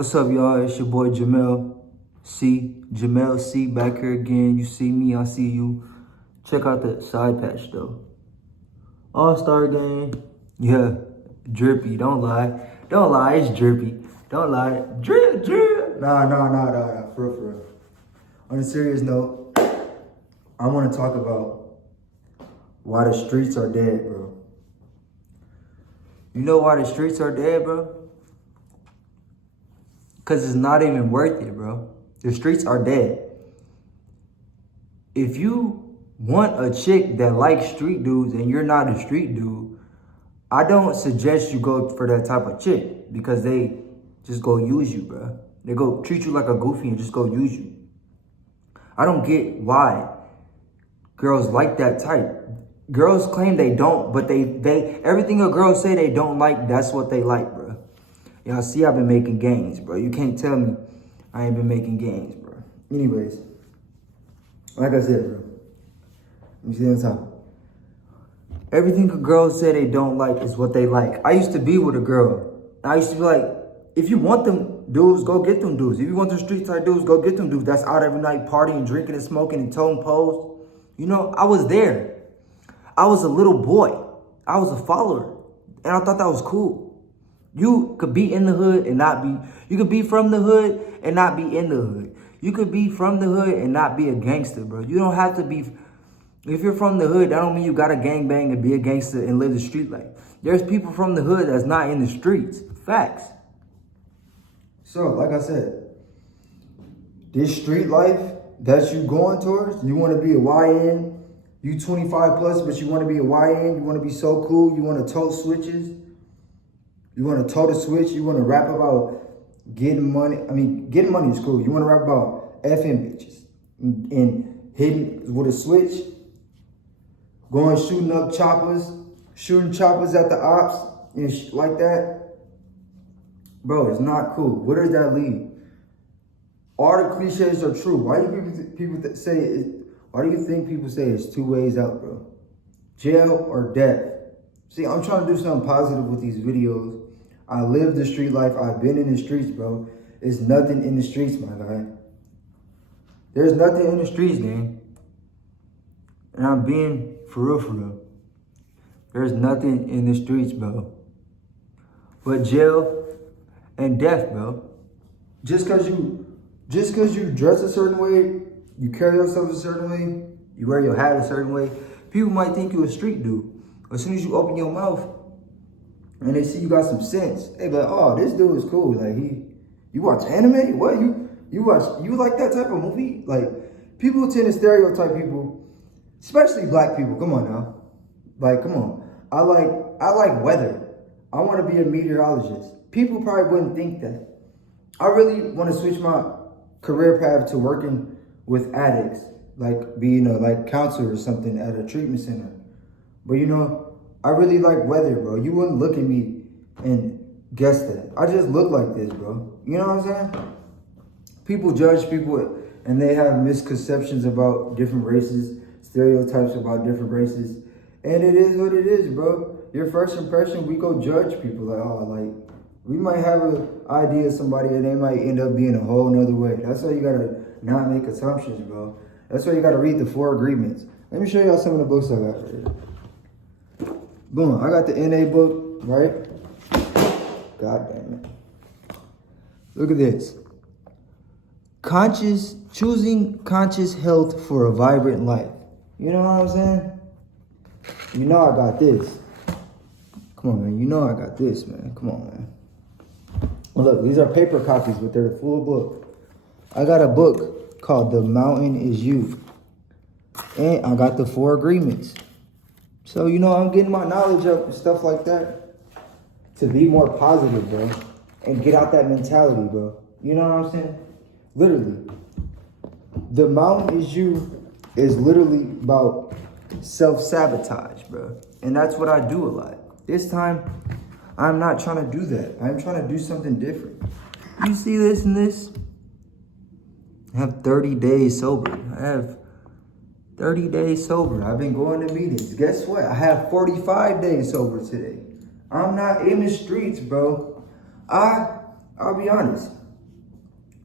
What's up, y'all? It's your boy Jamel C back here again. You see me, I see you. Check out the side patch though. All-Star game. Yeah, drippy. Don't lie. Don't lie, it's drippy. Don't lie. Drip. Nah. For real. On a serious note, I want to talk about why the streets are dead, bro. You know why the streets are dead, bro? Because it's not even worth it, bro. The streets are dead. If you want a chick that likes street dudes and you're not a street dude, I don't suggest you go for that type of chick because they just go use you, bro. They go treat you like a goofy and just go use you. I don't get why girls like that type. Girls claim they don't, but they everything a girl say they don't like, that's what they like, bro. Y'all see I've been making gains, bro. You can't tell me I ain't been making gains, bro. Anyways, like I said, bro. Let me see on top. Everything a girl say they don't like is what they like. I used to be with a girl. I used to be like, if you want them dudes, go get them dudes. If you want them street type dudes, go get them dudes. That's out every night partying, drinking and smoking and towing poles. You know, I was there. I was a little boy. I was a follower. And I thought that was cool. You could be in the hood and not be, you could be from the hood and not be in the hood. You could be from the hood and not be a gangster, bro. You don't have to be, if you're from the hood, that don't mean you gotta gangbang and be a gangster and live the street life. There's people from the hood that's not in the streets. Facts. So, like I said, this street life that you going towards, you wanna be a YN, you 25 plus, but you wanna be a YN, you wanna be so cool, you wanna tote switches, you want to tote a switch. You want to rap about getting money. I mean, getting money is cool. You want to rap about effing bitches and hitting with a switch, going shooting up choppers, shooting choppers at the ops and like that. Bro, it's not cool. Where does that lead? All the cliches are true. Why do people say it? Why do you think people say it's two ways out, bro? Jail or death? See, I'm trying to do something positive with these videos. I live the street life. I've been in the streets, bro. It's nothing in the streets, my guy. There's nothing in the streets, gang. And I'm being for real. There's nothing in the streets, bro. But jail and death, bro. Just cause you dress a certain way, you carry yourself a certain way, you wear your hat a certain way, people might think you a street dude. As soon as you open your mouth and they see you got some sense, they be like, oh, this dude is cool. Like you watch anime? What? You like that type of movie? Like people tend to stereotype people, especially black people. Come on now. Like, come on. I like weather. I want to be a meteorologist. People probably wouldn't think that. I really want to switch my career path to working with addicts, like being a counselor or something at a treatment center. But you know, I really like weather, bro. You wouldn't look at me and guess that. I just look like this, bro. You know what I'm saying? People judge people and they have misconceptions about different races, stereotypes about different races. And it is what it is, bro. Your first impression, we go judge people like, oh, like, we might have an idea of somebody and they might end up being a whole nother way. That's why you gotta not make assumptions, bro. That's why you gotta read the 4 agreements. Let me show y'all some of the books I got right here. Boom, I got the NA book, right? God damn it. Look at this. Choosing conscious health for a vibrant life. You know what I'm saying? You know I got this. Come on, man. You know I got this, man. Come on, man. Well, look, these are paper copies, but they're the full book. I got a book called The Mountain Is You. And I got the 4 agreements. So, you know, I'm getting my knowledge up and stuff like that to be more positive, bro. And get out that mentality, bro. You know what I'm saying? Literally. The Mountain Is You is literally about self-sabotage, bro. And that's what I do a lot. This time, I'm not trying to do that. I'm trying to do something different. You see this and this? I have 30 days sober. I have 30 days sober. I've been going to meetings. Guess what? I have 45 days sober today. I'm not in the streets, bro. I'll be honest.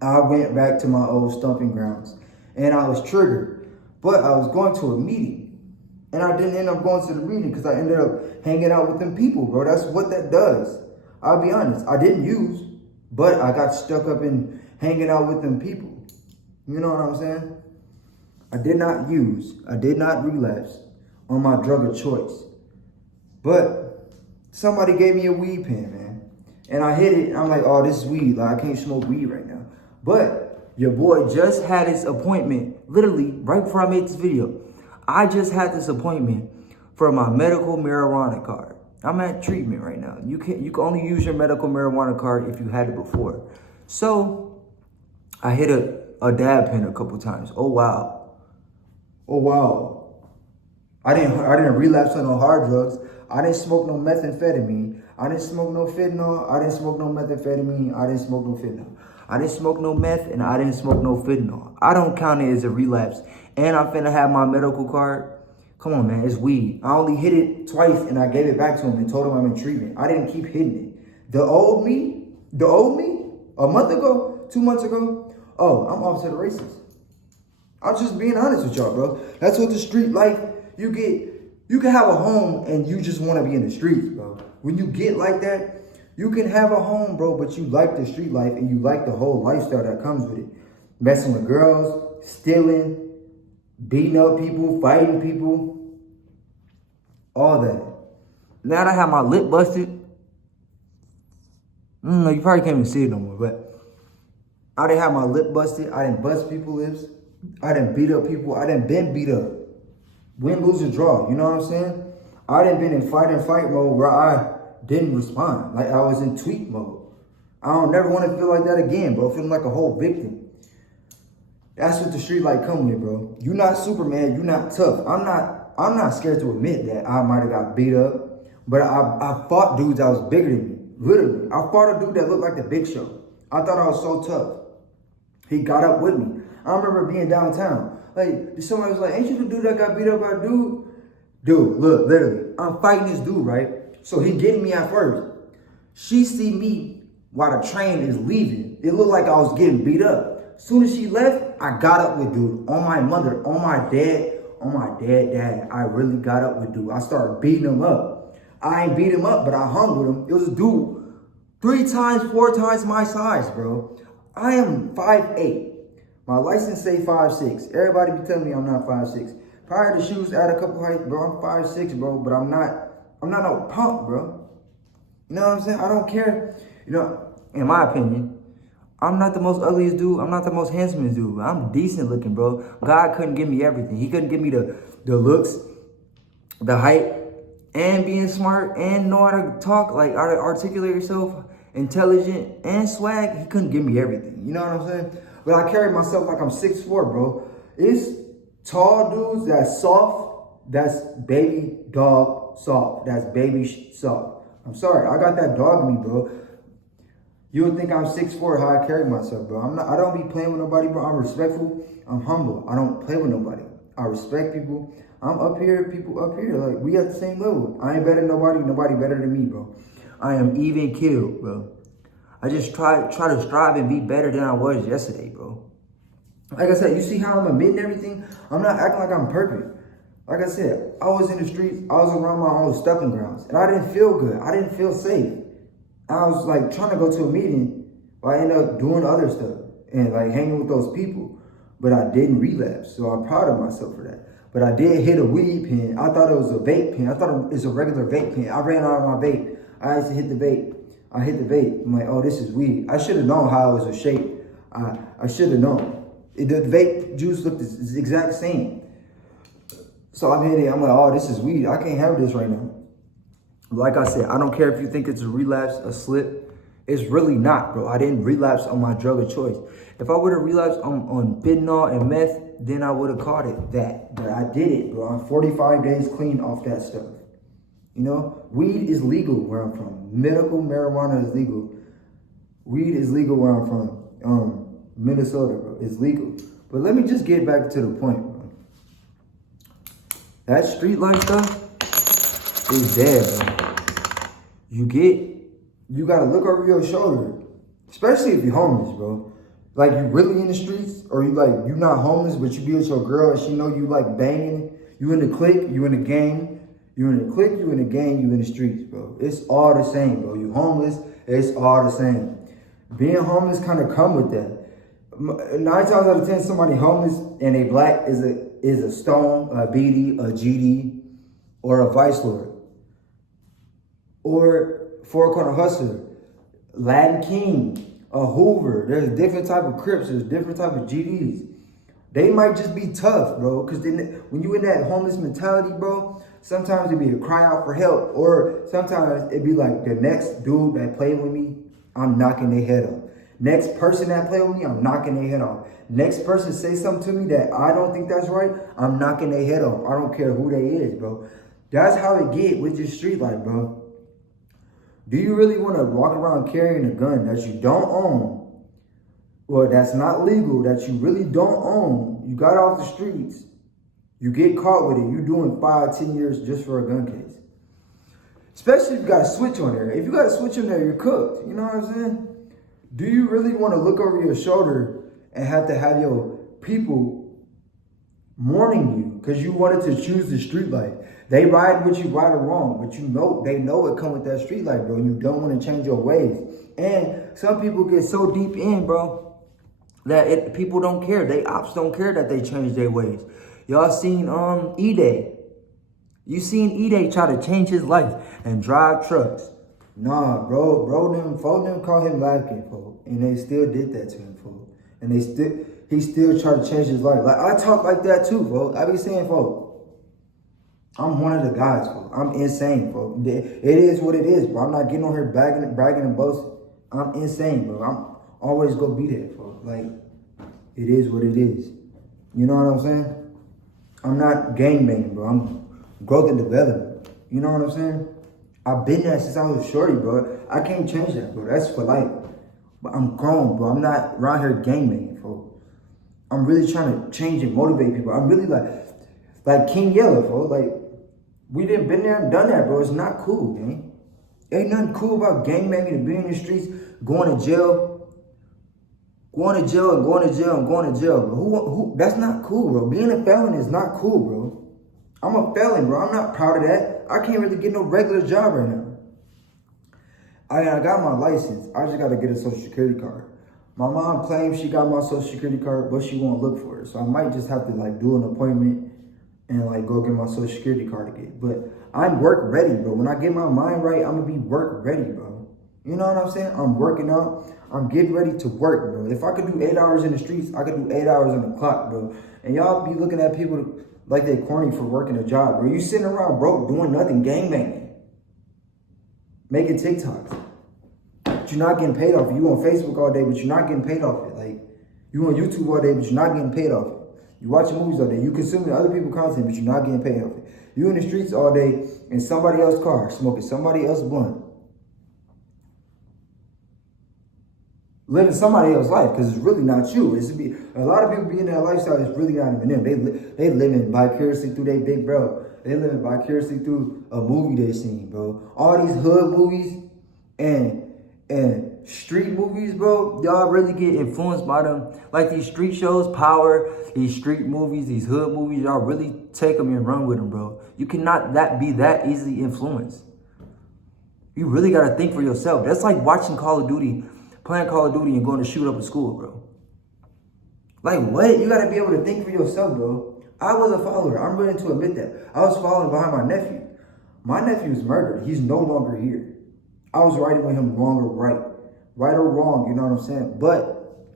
I went back to my old stomping grounds and I was triggered. But I was going to a meeting and I didn't end up going to the meeting because I ended up hanging out with them people, bro. That's what that does. I'll be honest. I didn't use, but I got stuck up in hanging out with them people. You know what I'm saying? I did not use. I did not relapse on my drug of choice. But somebody gave me a weed pen, man. And I hit it. And I'm like, oh, this is weed. Like, I can't smoke weed right now. But your boy just had his appointment, literally, right before I made this video. I just had this appointment for my medical marijuana card. I'm at treatment right now. You can only use your medical marijuana card if you had it before. So I hit a dab pen a couple times. Oh wow. Oh wow. I didn't relapse on no hard drugs. I didn't smoke no methamphetamine. I didn't smoke no fentanyl. I didn't smoke no methamphetamine. I didn't smoke no fentanyl. I didn't smoke no meth and I didn't smoke no fentanyl. I don't count it as a relapse. And I'm finna have my medical card. Come on, man, it's weed. I only hit it twice and I gave it back to him and told him I'm in treatment. I didn't keep hitting it. The old me, a month ago, 2 months ago, oh, I'm off to the races. I'm just being honest with y'all, bro. That's what the street life, you can have a home and you just want to be in the streets, bro. When you get like that, you can have a home, bro, but you like the street life and you like the whole lifestyle that comes with it. Messing with girls, stealing, beating up people, fighting people, all that. Now that I have my lip busted, you probably can't even see it no more, but I didn't have my lip busted. I didn't bust people's lips. I didn't beat up people. I didn't been beat up. Win, lose, or draw. You know what I'm saying? I didn't been in fight mode where I didn't respond. Like I was in tweak mode. I don't never want to feel like that again, bro. Feeling like a whole victim. That's what the street life come with, bro. You not Superman. You not tough. I'm not scared to admit that I might have got beat up, but I fought dudes that was bigger than me. Literally, I fought a dude that looked like the Big Show. I thought I was so tough. He got up with me. I remember being downtown. Like, somebody was like, ain't you the dude that got beat up by a dude? Dude, look, literally, I'm fighting this dude, right? So he getting me at first. She see me while the train is leaving. It looked like I was getting beat up. Soon as she left, I got up with dude. On my mother, on my dad. I really got up with dude. I started beating him up. I ain't beat him up, but I hung with him. It was a dude 4 times my size, bro. I am 5'8". My license say 5'6". Everybody be telling me I'm not 5'6". Prior to shoes, add a couple height, bro. I'm 5'6", bro, but I'm not no punk, bro. You know what I'm saying? I don't care. You know, in my opinion, I'm not the most ugliest dude. I'm not the most handsomest dude. I'm decent looking, bro. God couldn't give me everything. He couldn't give me the looks, the height, and being smart, and know how to talk, like how to articulate yourself, intelligent, and swag. He couldn't give me everything. You know what I'm saying? But I carry myself like I'm 6'4", bro. It's tall dudes that's soft. That's baby dog soft. That's baby soft. I'm sorry. I got that dog in me, bro. You would think I'm 6'4", how I carry myself, bro. I don't be playing with nobody, bro. I'm respectful. I'm humble. I don't play with nobody. I respect people. I'm up here, people up here. Like, we at the same level. I ain't better than nobody. Nobody better than me, bro. I am even killed, bro. I just try to strive and be better than I was yesterday, bro. Like I said, you see how I'm admitting everything? I'm not acting like I'm perfect. Like I said, I was in the streets. I was around my own stomping grounds. And I didn't feel good. I didn't feel safe. I was like trying to go to a meeting, but I ended up doing other stuff and like hanging with those people. But I didn't relapse. So I'm proud of myself for that. But I did hit a weed pen. I thought it was a vape pen. I thought it was a regular vape pen. I ran out of my vape. I used to hit the vape. I hit the vape. I'm like, oh, this is weed. I should have known how it was a shape. I should have known. The vape juice looked the exact same. So I'm hitting it. I'm like, oh, this is weed. I can't have this right now. Like I said, I don't care if you think it's a relapse, a slip. It's really not, bro. I didn't relapse on my drug of choice. If I would have relapsed on fentanyl and meth, then I would have caught it that. But I did it, bro. I'm 45 days clean off that stuff. You know, weed is legal where I'm from. Medical marijuana is legal. Weed is legal where I'm from. Minnesota, bro. It's legal. But let me just get back to the point, bro. That street life stuff is dead, bro. You gotta look over your shoulder, especially if you're homeless, bro. Like, you really in the streets, or you like, you not homeless, but you be with your girl and she know you like banging. You in the clique, you in the gang. You in the clique, you in the gang, you in the streets, bro. It's all the same, bro. You homeless, it's all the same. Being homeless kind of come with that. 9 times out of 10, somebody homeless and they black is a Stone, a BD, a GD, or a Vice Lord, or Four Corner Hustler, Latin King, a Hoover. There's different type of Crips. There's different type of GDs. They might just be tough, bro. Because when you in that homeless mentality, bro, sometimes it be a cry out for help, or sometimes it be like the next dude that played with me, I'm knocking their head off. Next person that play with me, I'm knocking their head off. Next person say something to me that I don't think that's right, I'm knocking their head off. I don't care who they is, bro. That's how it get with your street life, bro. Do you really want to walk around carrying a gun that you don't own, or that's not legal, that you really don't own? You got off the streets, you get caught with it, you doing 5, 10 years just for a gun case. Especially if you got a switch on there. If you got a switch on there, you're cooked. You know what I'm saying? Do you really want to look over your shoulder and have to have your people mourning you because you wanted to choose the street life? They ride with you right or wrong, but you know they know it come with that street life, bro. You don't want to change your ways. And some people get so deep in, bro, that people don't care. They ops don't care that they change their ways. Y'all seen E-Day. You seen E-Day try to change his life and drive trucks. Nah, bro, them called him laughing, folks. And they still did that to him, folks. And he still tried to change his life. Like, I talk like that too, folks. I be saying, folks, I'm one of the guys, folks. I'm insane, folks. It is what it is, bro. I'm not getting on here bragging and boasting. I'm insane, bro. I'm always gonna be there, folks. Like, it is what it is. You know what I'm saying? I'm not gang banging, bro. I'm growth and development. You know what I'm saying? I've been there since I was shorty, bro. I can't change that, bro. That's for life. But I'm grown, bro. I'm not around here gang banging, folks. I'm really trying to change and motivate people. I'm really like King Yella, folks. Like, we done been there and done that, bro. It's not cool, man. Ain't nothing cool about gang banging and being in the streets, going to jail. Going to jail and going to jail and going to jail, bro. Who? That's not cool, bro. Being a felon is not cool, bro. I'm a felon, bro. I'm not proud of that. I can't really get no regular job right now. I got my license. I just got to get a social security card. My mom claims she got my social security card, but she won't look for it. So I might just have to like do an appointment and like go get my social security card again. But I'm work ready, bro. When I get my mind right, I'm going to be work ready, bro. You know what I'm saying? I'm working out. I'm getting ready to work, bro. If I could do 8 hours in the streets, I could do 8 hours on the clock, bro. And y'all be looking at people like they corny for working a job, bro. You sitting around broke doing nothing, gangbanging, making TikToks. But you're not getting paid off it. You on Facebook all day, but you're not getting paid off it. Like, you on YouTube all day, but you're not getting paid off it. You watching movies all day. You consuming other people's content, but you're not getting paid off it. You in the streets all day in somebody else's car, smoking somebody else's blunt. Living somebody else's life, because it's really not you. A lot of people be in that lifestyle that's really not even them. They living vicariously through their big bro. They living vicariously through a movie they seen, bro. All these hood movies and street movies, bro, y'all really get influenced by them. Like these street shows, Power, these street movies, these hood movies, y'all really take them and run with them, bro. You cannot be that easily influenced. You really got to think for yourself. That's like watching Call of Duty, playing Call of Duty and going to shoot up a school, bro. Like, what? You got to be able to think for yourself, bro. I was a follower. I'm willing to admit that. I was following behind my nephew. My nephew was murdered. He's no longer here. I was riding with him wrong or right. Right or wrong, you know what I'm saying? But,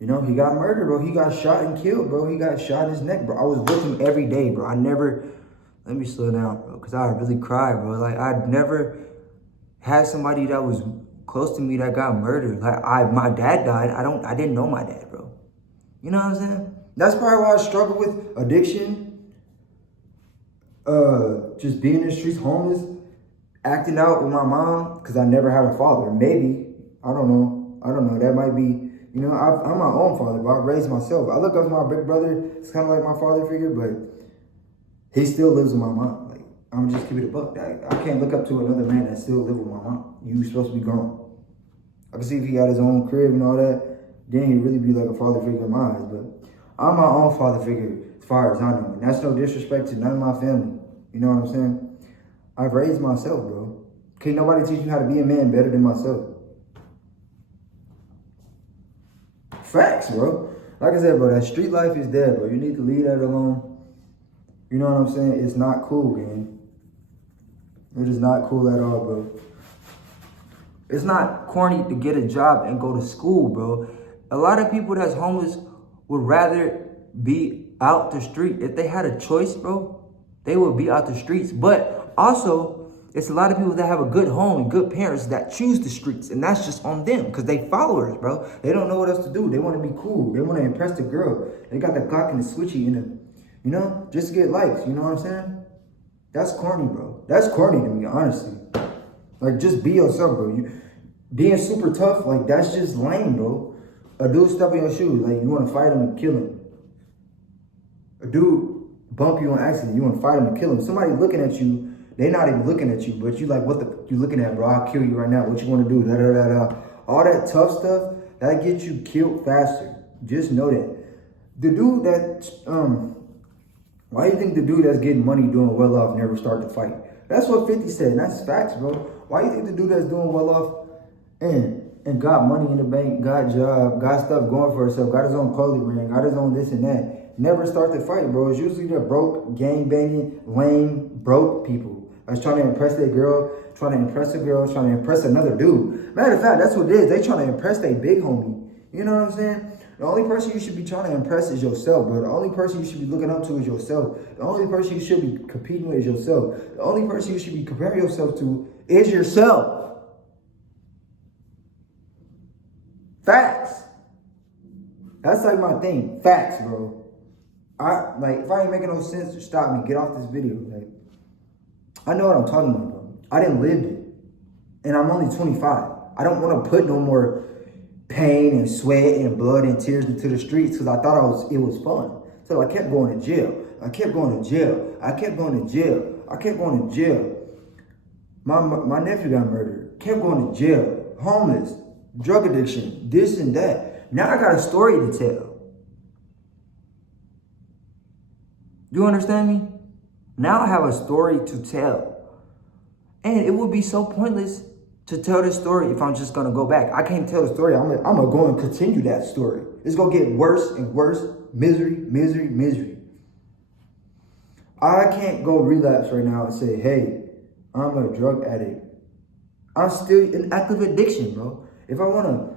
you know, he got murdered, bro. He got shot and killed, bro. He got shot in his neck, bro. I was with him every day, bro. Let me slow down, bro, because I really cried, bro. Like, I'd never had somebody that was close to me that got murdered. Like, my dad died. I didn't know my dad, bro. You know what I'm saying? That's probably why I struggle with addiction, just being in the streets, homeless, acting out with my mom, because I never had a father. Maybe, I don't know. That might be, you know, I'm my own father, but I raised myself. I look up to my big brother. It's kind of like my father figure, but he still lives with my mom. Like, I'm just keep it a buck. I can't look up to another man that still lives with my mom. You supposed to be grown. I can see if he got his own crib and all that. then he'd really be like a father figure in my eyes. But I'm my own father figure as far as I know. And that's no disrespect to none of my family. You know what I'm saying? I've raised myself, bro. Can't nobody teach you how to be a man better than myself. Facts, bro. Like I said, bro, that street life is dead, bro. You need to leave that alone. You know what I'm saying? It's not cool, man. It is not cool at all, bro. It's not corny to get a job and go to school, bro. A lot of people that's homeless would rather be out the street. If they had a choice, bro, they would be out the streets. But also, it's a lot of people that have a good home and good parents that choose the streets. And that's just on them because they followers, bro. They don't know what else to do. They want to be cool. They want to impress the girl. They got the Glock and the switchy in them, you know, just to get likes. You know what I'm saying? That's corny, bro. That's corny to me, honestly. Like, just be yourself, bro. You being super tough, like, that's just lame, bro. A dude step in your shoes, like, you want to fight him and kill him. A dude bump you on accident, you want to fight him and kill him. Somebody looking at you, they not even looking at you, but you like, what the you looking at, bro? I'll kill you right now. What you want to do? Da, da, da, da. All that tough stuff, that gets you killed faster. Just know that. The dude that, why do you think the dude that's getting money doing well off never start to fight? That's what 50 said, and that's facts, bro. Why do you think the dude that's doing well off and got money in the bank, got job, got stuff going for himself, got his own clothing brand, got his own this and that, never start to fight, bro? It's usually the broke, gang banging, lame, broke people that's trying to impress their girl, trying to impress a girl, trying to impress another dude. Matter of fact, that's what it is. They trying to impress their big homie. You know what I'm saying? The only person you should be trying to impress is yourself, bro. The only person you should be looking up to is yourself. The only person you should be competing with is yourself. The only person you should be comparing yourself to is yourself. Facts. That's like my thing. Facts, bro. If I ain't making no sense, just stop me. Get off this video. Like, I know what I'm talking about, bro. I didn't live it. And I'm only 25. I don't want to put no more pain and sweat and blood and tears into the streets because I thought it was fun. So I kept going to jail. I kept going to jail. I kept going to jail. I kept going to jail. My nephew got murdered. Kept going to jail. Homeless. Drug addiction. This and that. Now I got a story to tell. You understand me? Now I have a story to tell. And it would be so pointless to tell this story if I'm just going to go back. I can't tell the story. I'm going to go and continue that story. It's going to get worse and worse. Misery, misery, misery. I can't go relapse right now and say, hey, I'm a drug addict. I'm still in active addiction, bro. If I want to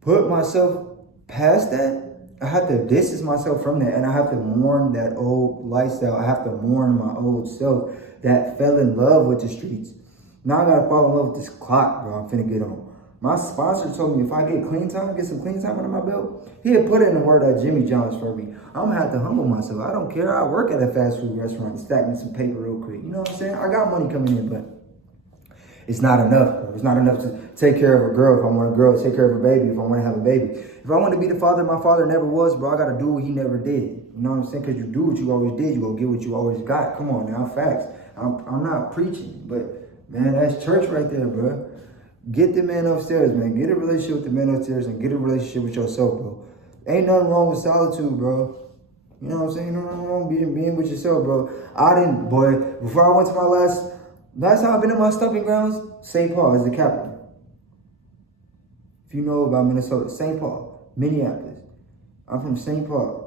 put myself past that, I have to distance myself from that. And I have to mourn that old lifestyle. I have to mourn my old self that fell in love with the streets. Now I gotta fall in love with this clock, bro. I'm finna get on. My sponsor told me if I get some clean time under my belt, he'll put in the word at Jimmy John's for me. I'm gonna have to humble myself. I don't care. I work at a fast food restaurant and stack me some paper real quick. You know what I'm saying? I got money coming in, but it's not enough, bro. It's not enough to take care of a girl if I want a girl, take care of a baby if I want to have a baby. If I want to be the father my father never was, bro, I gotta do what he never did. You know what I'm saying? Because you do what you always did, you go get what you always got. Come on now, facts. I'm not preaching, but man, that's church right there, bro. Get the man upstairs, man. Get a relationship with the man upstairs and get a relationship with yourself, bro. Ain't nothing wrong with solitude, bro. You know what I'm saying? Ain't nothing wrong with being with yourself, bro. Before I went to my last time I've been in my stomping grounds, St. Paul is the capital. If you know about Minnesota, St. Paul, Minneapolis. I'm from St. Paul.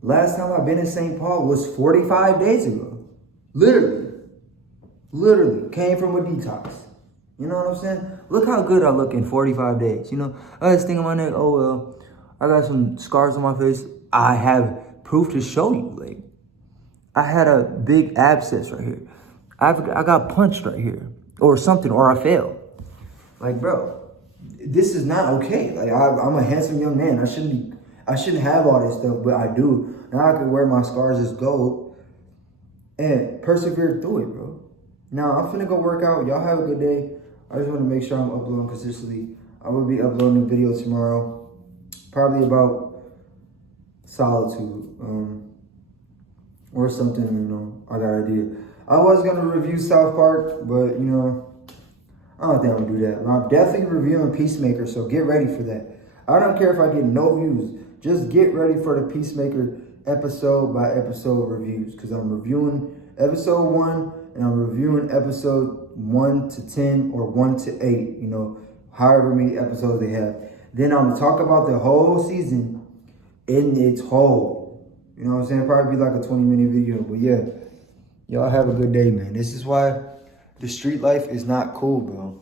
Last time I've been in St. Paul was 45 days ago. Literally came from a detox. You know what I'm saying? Look how good I look in 45 days. You know, I got this thing on my neck. Oh, well, I got some scars on my face. I have proof to show you. Like, I had a big abscess right here. I got punched right here or something, or I fell. Like, bro, this is not okay. Like, I'm a handsome young man. I shouldn't have all this stuff, but I do. Now I can wear my scars as gold and persevere through it, bro. Now, I'm finna go work out. Y'all have a good day. I just want to make sure I'm uploading consistently. I will be uploading a video tomorrow, probably about solitude or something, you know. I got an idea. I was going to review South Park, but, you know, I don't think I'm gonna do that. I'm definitely reviewing Peacemaker, so get ready for that. I don't care if I get no views. Just get ready for the Peacemaker episode by episode reviews, because I'm reviewing episode 1 and I'm reviewing episode 1 to 10 or 1 to 8, you know, however many episodes they have. Then I'm gonna talk about the whole season in its whole. You know what I'm saying? Probably be like a 20-minute video, but yeah. Y'all have a good day, man. This is why the street life is not cool, bro.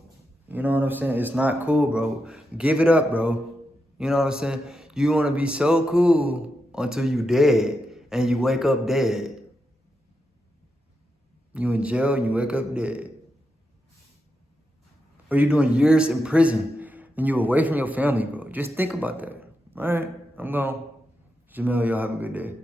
You know what I'm saying? It's not cool, bro. Give it up, bro. You know what I'm saying? You want to be so cool until you dead and you wake up dead. You in jail and you wake up dead. Or you doing years in prison and you away from your family, bro. Just think about that. All right, I'm gone. Jamel, y'all have a good day.